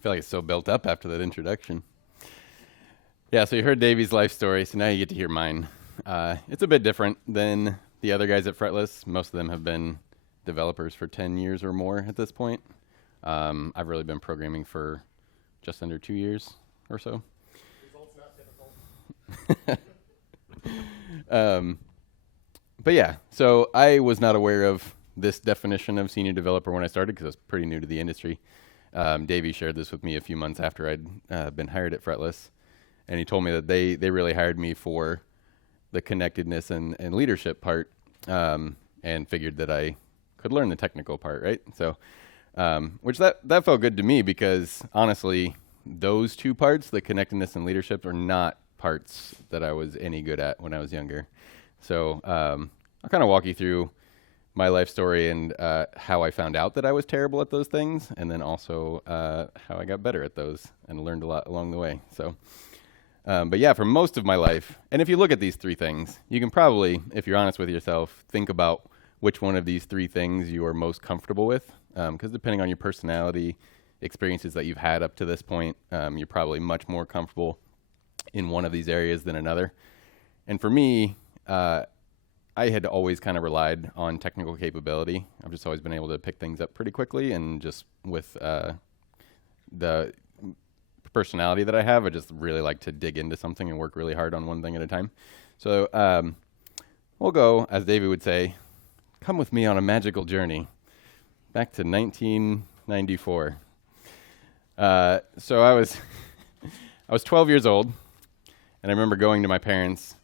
feel like it's so built up after that introduction. Yeah, so you heard Davey's life story, so now you get to hear mine. It's a bit different than the other guys at Fretless. Most of them have been developers for 10 years or more at this point. I've really been programming for just under 2 years or so. Results not typical. But yeah, so I was not aware of this definition of senior developer when I started because I was pretty new to the industry. Davey shared this with me a few months after I'd been hired at Fretless, and he told me that they really hired me for the connectedness and leadership part, and figured that I could learn the technical part, right? So, which that felt good to me because honestly, those two parts, the connectedness and leadership, are not parts that I was any good at when I was younger. So I'll kind of walk you through my life story and how I found out that I was terrible at those things, and then also how I got better at those and learned a lot along the way. So, but yeah, for most of my life, and if you look at these three things, you can probably, if you're honest with yourself, think about which one of these three things you are most comfortable with, because depending on your personality, experiences that you've had up to this point, you're probably much more comfortable in one of these areas than another. And for me, I had always kind of relied on technical capability. I've just always been able to pick things up pretty quickly, and just with the personality that I have, I just really like to dig into something and work really hard on one thing at a time. So we'll go, as David would say, come with me on a magical journey back to 1994. So I was 12 years old, and I remember going to my parents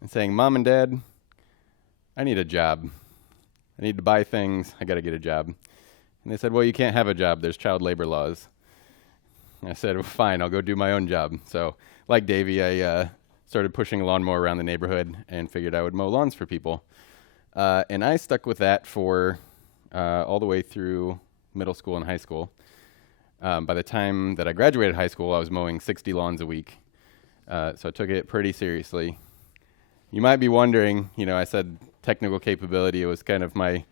and saying, "Mom and Dad, I need a job. I need to buy things. I got to get a job." And they said, "Well, you can't have a job. There's child labor laws." And I said, "Well, fine, I'll go do my own job." So like Davey, I started pushing a lawnmower around the neighborhood and figured I would mow lawns for people. And I stuck with that for all the way through middle school and high school. By the time that I graduated high school, I was mowing 60 lawns a week. So I took it pretty seriously. You might be wondering, I said technical capability was kind of my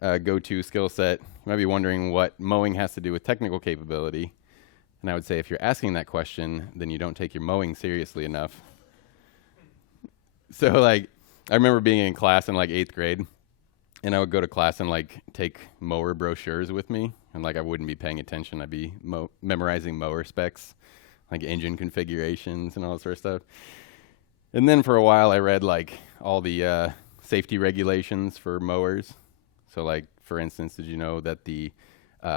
go-to skill set. You might be wondering what mowing has to do with technical capability. And I would say if you're asking that question, then you don't take your mowing seriously enough. So I remember being in class in 8th grade, and I would go to class and take mower brochures with me, and I wouldn't be paying attention. I'd be memorizing mower specs, engine configurations and all that sort of stuff. And then for a while I read all the safety regulations for mowers. So for instance, did you know that the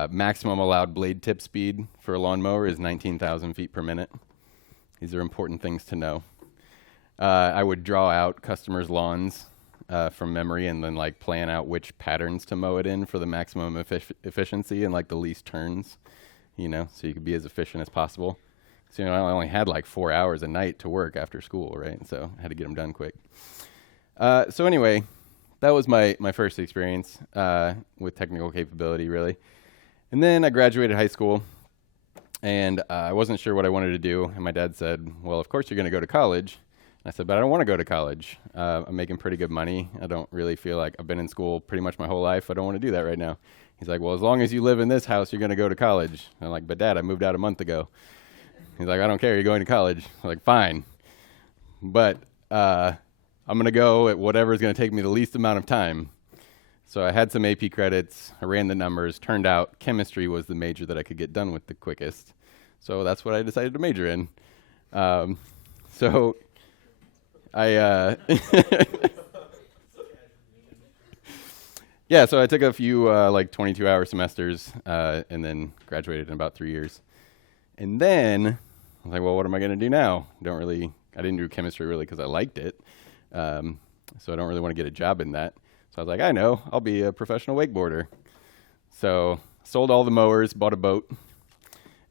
maximum allowed blade tip speed for a lawnmower is 19,000 feet per minute? These are important things to know. I would draw out customers' lawns from memory and then plan out which patterns to mow it in for the maximum efficiency and the least turns, so you could be as efficient as possible. So I only had 4 hours a night to work after school, right? So I had to get them done quick. So anyway, that was my first experience with technical capability, really. And then I graduated high school, and I wasn't sure what I wanted to do. And my dad said, "Well, of course you're going to go to college." And I said, "But I don't want to go to college. I'm making pretty good money. I don't really feel like I've been in school pretty much my whole life. I don't want to do that right now." He's like, "Well, as long as you live in this house, you're going to go to college." And I'm like, "But Dad, I moved out a month ago." He's like, "I don't care. You're going to college." I'm like, "Fine. But I'm going to go at whatever is going to take me the least amount of time." So I had some AP credits. I ran the numbers. Turned out chemistry was the major that I could get done with the quickest. So that's what I decided to major in. So I... Yeah, so I took a few 22-hour semesters and then graduated in about 3 years. And then I was like, well, what am I going to do now? I didn't do chemistry really because I liked it. So I don't really want to get a job in that. So I was like, I know, I'll be a professional wakeboarder. So sold all the mowers, bought a boat.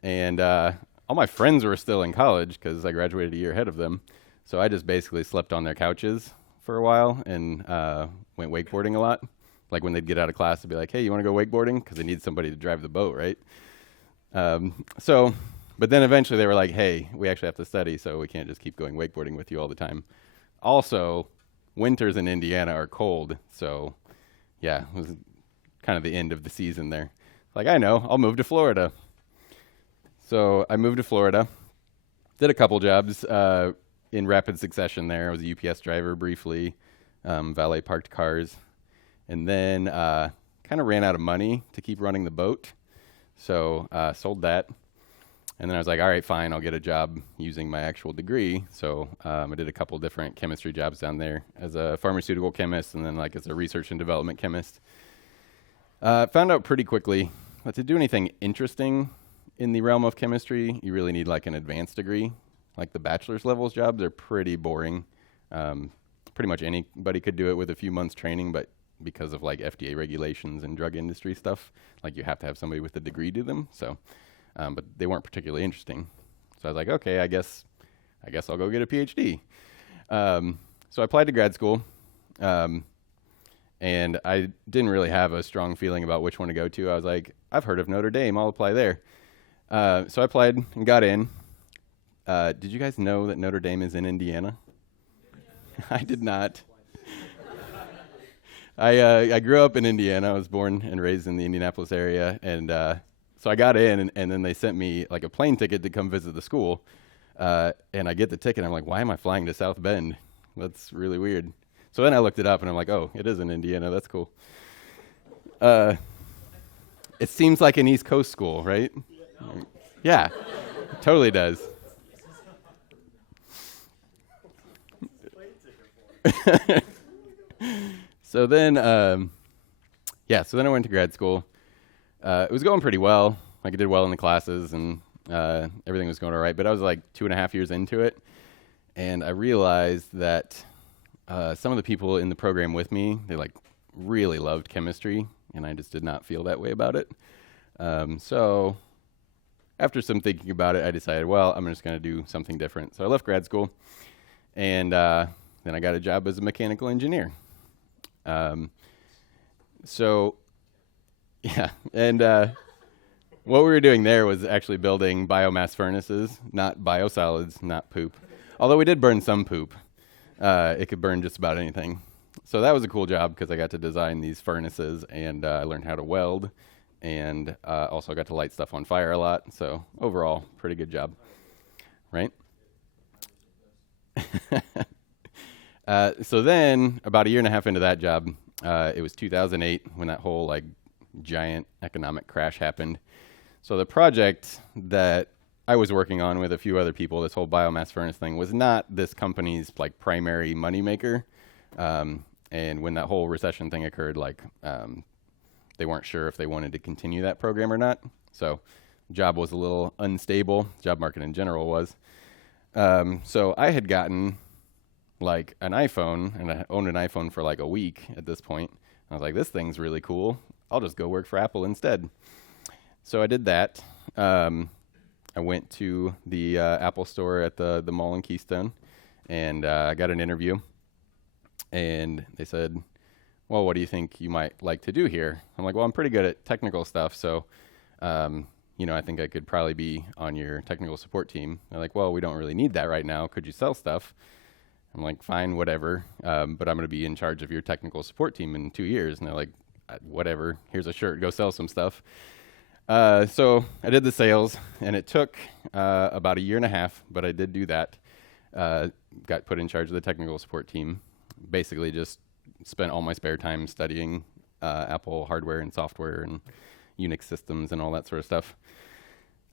And all my friends were still in college because I graduated a year ahead of them. So I just basically slept on their couches for a while and went wakeboarding a lot. When they'd get out of class, they'd be like, "Hey, you want to go wakeboarding?" Because they need somebody to drive the boat, right? But then eventually they were like, "Hey, we actually have to study, so we can't just keep going wakeboarding with you all the time." Also, winters in Indiana are cold, so yeah, it was kind of the end of the season there. I know, I'll move to Florida. So I moved to Florida, did a couple jobs in rapid succession there. I was a UPS driver briefly, valet parked cars, and then kind of ran out of money to keep running the boat. So sold that. And then I was like, all right, fine, I'll get a job using my actual degree. So I did a couple different chemistry jobs down there as a pharmaceutical chemist and then like as a research and development chemist. Found out pretty quickly that to do anything interesting in the realm of chemistry, you really need like an advanced degree. Like the bachelor's levels jobs are pretty boring. Pretty much anybody could do it with a few months training, but because of like FDA regulations and drug industry stuff, like you have to have somebody with a degree do them. So. But they weren't particularly interesting. So I was like, okay, I guess I'll go get a PhD. So I applied to grad school, and I didn't really have a strong feeling about which one to go to. I was like, I've heard of Notre Dame, I'll apply there. So I applied and got in. Did you guys know that Notre Dame is in Indiana? I did not. I grew up in Indiana. I was born and raised in the Indianapolis area, and so I got in, and then they sent me like a plane ticket to come visit the school. And I get the ticket, and I'm like, why am I flying to South Bend? That's really weird. So then I looked it up, and I'm like, oh, it is in Indiana. That's cool. It seems like an East Coast school, right? Yeah, it totally does. So then, so then I went to grad school. It was going pretty well. Like I did well in the classes and everything was going all right. But I was like 2.5 years into it. And I realized that some of the people in the program with me, they like really loved chemistry. And I just did not feel that way about it. So after some thinking about it, I decided, well, I'm just going to do something different. So I left grad school. And then I got a job as a mechanical engineer. Yeah, and what we were doing there was actually building biomass furnaces, not biosolids, not poop. Although we did burn some poop. It could burn just about anything. So that was a cool job because I got to design these furnaces and I learned how to weld and also got to light stuff on fire a lot. So overall, pretty good job, right? So then about 1.5 years into that job, it was 2008 when that whole like giant economic crash happened. So the project that I was working on with a few other people, this whole biomass furnace thing, was not this company's like primary moneymaker. And when that whole recession thing occurred, like they weren't sure if they wanted to continue that program or not. So job was a little unstable. Job market in general was. So I had gotten like an iPhone, and I owned an iPhone for like a week at this point. I was like, this thing's really cool. I'll just go work for Apple instead. So I did that. I went to the Apple store at the mall in Keystone, and I got an interview. And they said, well, what do you think you might like to do here? I'm like, well, I'm pretty good at technical stuff, so I think I could probably be on your technical support team. They're like, well, we don't really need that right now. Could you sell stuff? I'm like, fine, whatever, but I'm going to be in charge of your technical support team in 2 years. And they're like, whatever, here's a shirt, go sell some stuff. So I did the sales, and it took about 1.5 years, but I did do that. Got put in charge of the technical support team. Basically just spent all my spare time studying Apple hardware and software and Unix systems and all that sort of stuff.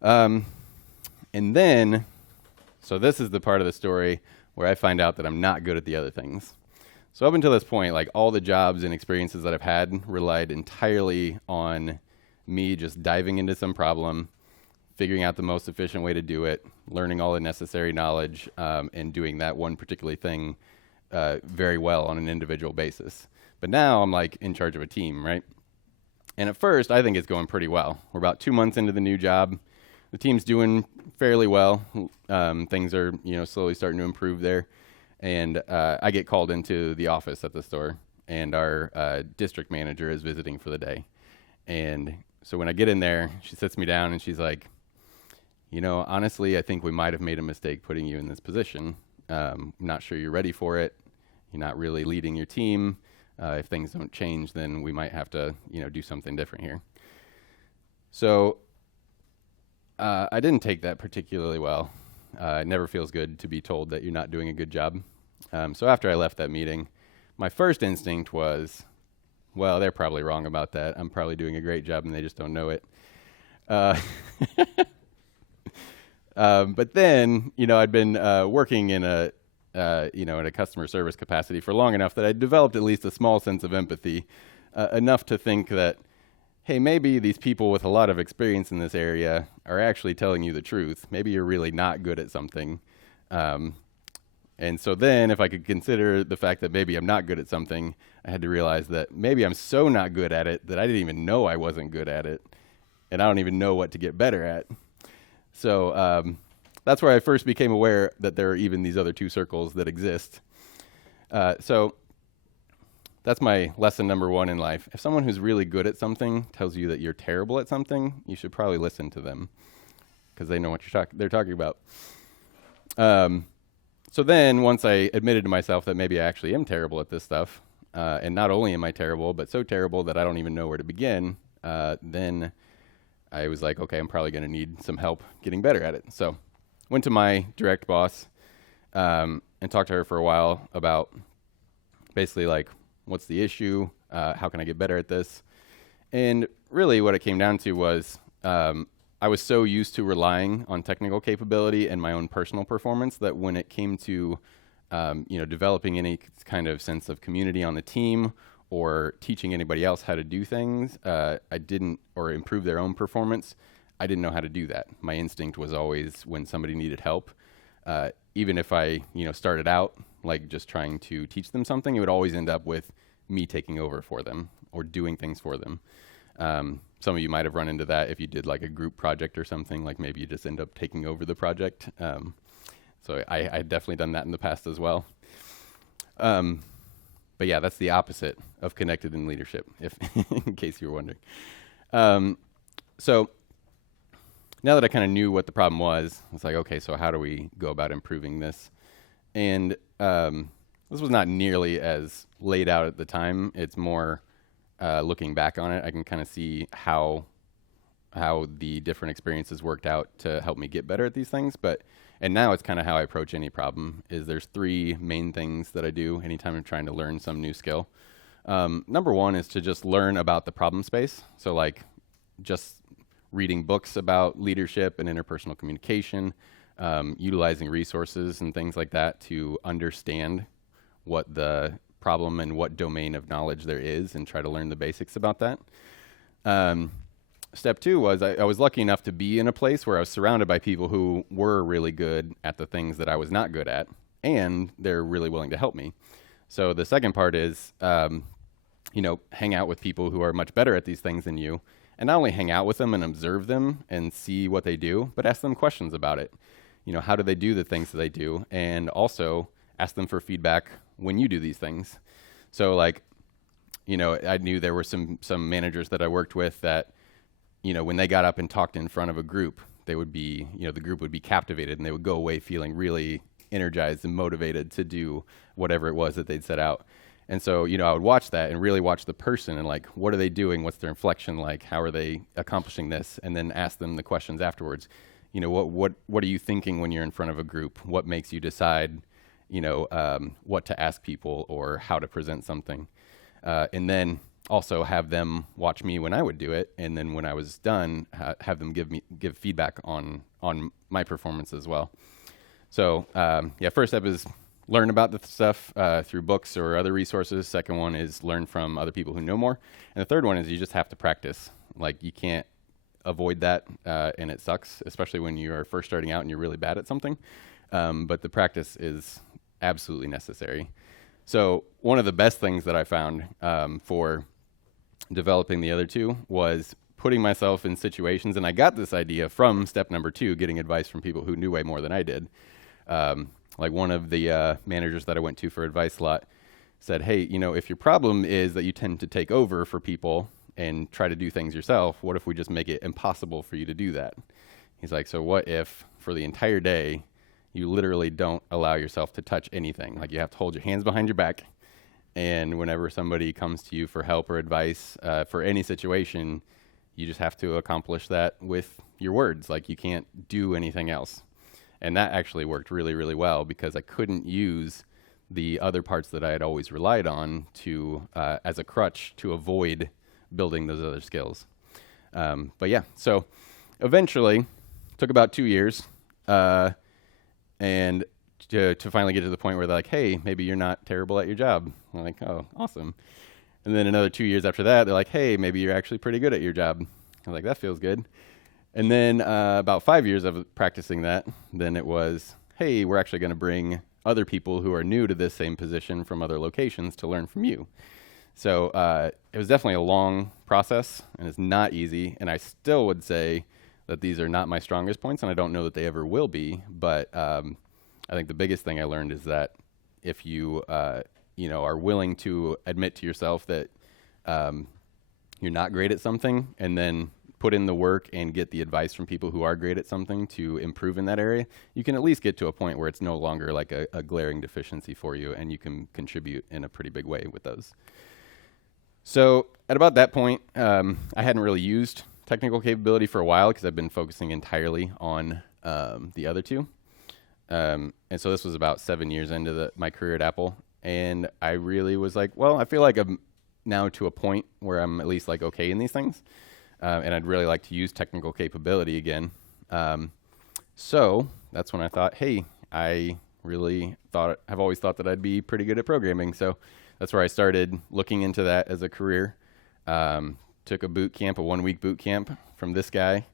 And then, so this is the part of the story where I find out that I'm not good at the other things. So up until this point, like all the jobs and experiences that I've had relied entirely on me just diving into some problem, figuring out the most efficient way to do it, learning all the necessary knowledge, and doing that one particular thing very well on an individual basis. But now I'm like in charge of a team, right? And at first, I think it's going pretty well. We're about 2 months into the new job. The team's doing fairly well. Things are, slowly starting to improve there. And I get called into the office at the store, and our district manager is visiting for the day. And so when I get in there, she sits me down and she's like, honestly, I think we might have made a mistake putting you in this position. Not sure you're ready for it. You're not really leading your team. If things don't change, then we might have to, do something different here. So I didn't take that particularly well. It never feels good to be told that you're not doing a good job. So after I left that meeting, my first instinct was, well, they're probably wrong about that. I'm probably doing a great job and they just don't know it. Uh, but then, I'd been working in in a customer service capacity for long enough that I developed at least a small sense of empathy, enough to think that, hey, maybe these people with a lot of experience in this area are actually telling you the truth. Maybe you're really not good at something. And so then if I could consider the fact that maybe I'm not good at something, I had to realize that maybe I'm so not good at it that I didn't even know I wasn't good at it. And I don't even know what to get better at. So that's where I first became aware that there are even these other two circles that exist. So that's my lesson number one in life. If someone who's really good at something tells you that you're terrible at something, you should probably listen to them because they know what they're talking about. So then once I admitted to myself that maybe I actually am terrible at this stuff, and not only am I terrible, but so terrible that I don't even know where to begin, then I was like, okay, I'm probably going to need some help getting better at it. So went to my direct boss and talked to her for a while about basically like, what's the issue? How can I get better at this? And really what it came down to was I was so used to relying on technical capability and my own personal performance that when it came to developing any kind of sense of community on the team or teaching anybody else how to do things, or improve their own performance, I didn't know how to do that. My instinct was always when somebody needed help, even if I started out like just trying to teach them something, it would always end up with me taking over for them or doing things for them. Some of you might have run into that if you did like a group project or something, like maybe you just end up taking over the project. So I've definitely done that in the past as well. But yeah, that's the opposite of connected in leadership, if in case you were wondering. So now that I kind of knew what the problem was, it's like, okay, so how do we go about improving this? And this was not nearly as laid out at the time. It's more looking back on it, I can kind of see how the different experiences worked out to help me get better at these things. And now it's kind of how I approach any problem. Is there's three main things that I do anytime I'm trying to learn some new skill. Number one is to just learn about the problem space. So like just reading books about leadership and interpersonal communication, utilizing resources and things like that to understand what the problem and what domain of knowledge there is and try to learn the basics about that. Step two was I was lucky enough to be in a place where I was surrounded by people who were really good at the things that I was not good at, and they're really willing to help me. So the second part is, hang out with people who are much better at these things than you, and not only hang out with them and observe them and see what they do, but ask them questions about it. How do they do the things that they do? And also ask them for feedback when you do these things. So like, I knew there were some managers that I worked with that, when they got up and talked in front of a group, they would be, the group would be captivated and they would go away feeling really energized and motivated to do whatever it was that they'd set out. And so, I would watch that and really watch the person and like, what are they doing? What's their inflection like? How are they accomplishing this? And then ask them the questions afterwards. What are you thinking when you're in front of a group? What makes you decide, what to ask people or how to present something? And then also have them watch me when I would do it. And then when I was done, have them give feedback on my performance as well. So first step is learn about the stuff through books or other resources. Second one is learn from other people who know more. And the third one is you just have to practice. Like you can't avoid that, and it sucks, especially when you are first starting out and you're really bad at something. But the practice is absolutely necessary. So one of the best things that I found for developing the other two was putting myself in situations, and I got this idea from step number 2, getting advice from people who knew way more than I did. Like one of the managers that I went to for advice a lot said, hey, if your problem is that you tend to take over for people and try to do things yourself, what if we just make it impossible for you to do that? He's like, so what if for the entire day you literally don't allow yourself to touch anything? Like you have to hold your hands behind your back, and whenever somebody comes to you for help or advice for any situation, you just have to accomplish that with your words. Like you can't do anything else. And that actually worked really, really well because I couldn't use the other parts that I had always relied on to as a crutch to avoid building those other skills. But yeah, so eventually, took about 2 years, and to finally get to the point where they're like, hey, maybe you're not terrible at your job. I'm like, oh, awesome. And then another 2 years after that, they're like, hey, maybe you're actually pretty good at your job. I'm like, that feels good. And then about 5 years of practicing that, then it was, hey, we're actually going to bring other people who are new to this same position from other locations to learn from you. So it was definitely a long process, and it's not easy. And I still would say that these are not my strongest points, and I don't know that they ever will be. But I think the biggest thing I learned is that if you are willing to admit to yourself that you're not great at something, and then put in the work and get the advice from people who are great at something to improve in that area, you can at least get to a point where it's no longer like a glaring deficiency for you, and you can contribute in a pretty big way with those. So at about that point, I hadn't really used technical capability for a while because I've been focusing entirely on the other two. And so this was about 7 years into my career at Apple. And I really was like, well, I feel like I'm now to a point where I'm at least like okay in these things. And I'd really like to use technical capability again. So that's when I thought, hey, I really have always thought that I'd be pretty good at programming. So that's where I started looking into that as a career. Took a 1-week boot camp from this guy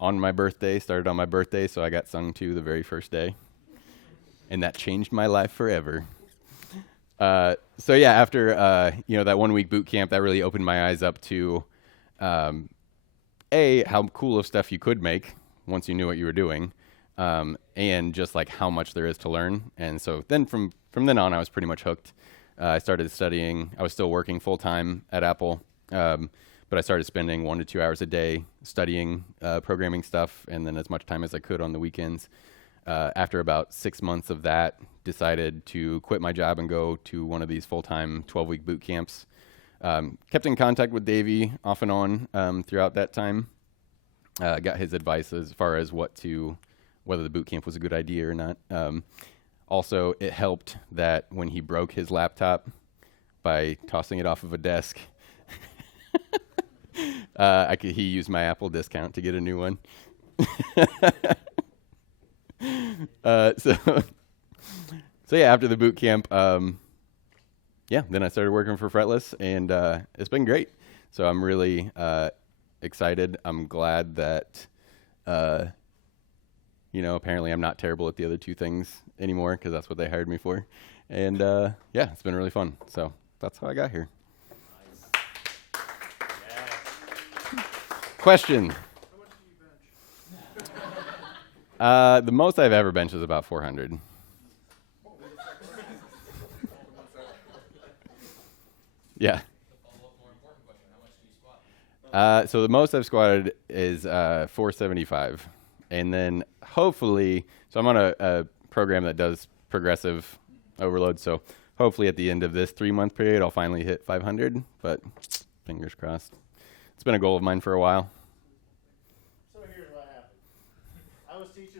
on my birthday, started on my birthday, so I got sung to the very first day. And that changed my life forever. So yeah, after that 1-week boot camp, that really opened my eyes up to how cool of stuff you could make once you knew what you were doing, and just like how much there is to learn. And so then from then on, I was pretty much hooked. I started studying. I was still working full time at Apple, but I started spending 1 to 2 hours a day studying programming stuff, and then as much time as I could on the weekends. After about 6 months of that, decided to quit my job and go to one of these full-time 12-week boot camps. Kept in contact with Davey off and on throughout that time. Got his advice as far as whether the boot camp was a good idea or not. Also, it helped that when he broke his laptop by tossing it off of a desk, he used my Apple discount to get a new one. So yeah, after the boot camp, then I started working for Fretless, and it's been great. So I'm really excited. I'm glad that apparently I'm not terrible at the other two things anymore, because that's what they hired me for. And it's been really fun. So that's how I got here. Nice. Yeah. Question. How much do you bench? The most I've ever benched is about 400. Yeah. So the most I've squatted is 475. And then hopefully, so I'm on a program that does progressive overload. So hopefully at the end of this 3-month period, I'll finally hit 500. But fingers crossed. It's been a goal of mine for a while. So here's what happened. I was teaching